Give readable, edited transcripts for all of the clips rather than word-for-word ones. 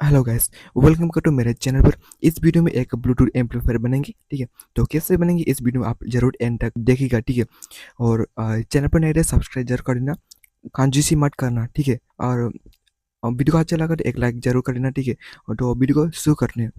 Hello guys, welcome कर to मेरे channel पर। इस वीडियो में एक ब्लूटूथ एम्पलीफायर बनेंगे, ठीक है। तो कैसे बनेंगे इस वीडियो में आप जरूर एंड तक देखिएगा, ठीक है। और चैनल पर नए रहे सब्सक्राइब जरूर कर देना, कांजूसी मत करना, ठीक है। और वीडियो को अच्छा लगा तो एक लाइक जरूर कर देना, ठीक है। और तो वीडियो को शुरू करने हैं।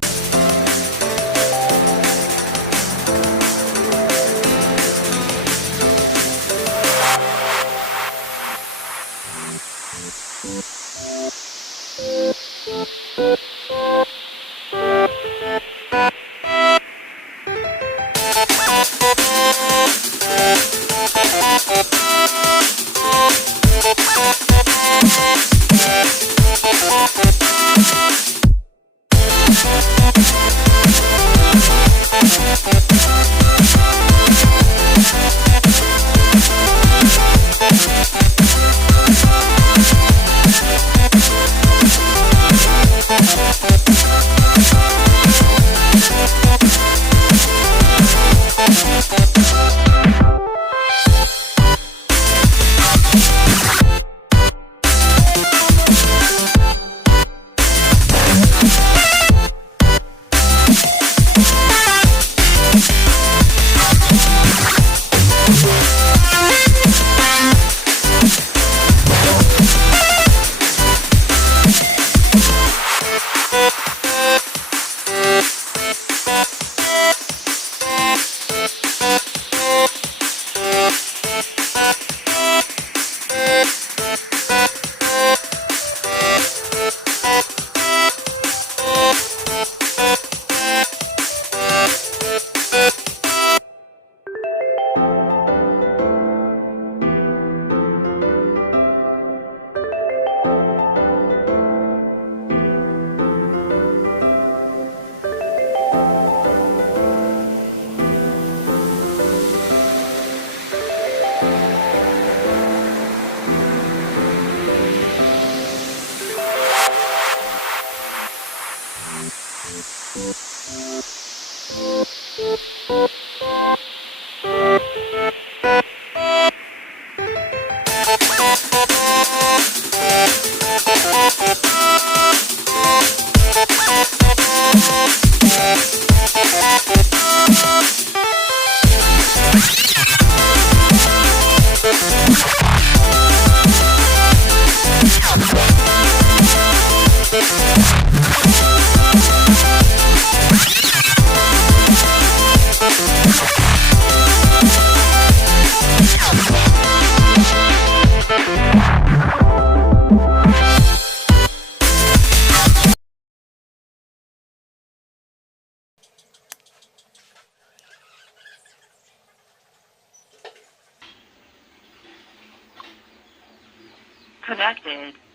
Connected.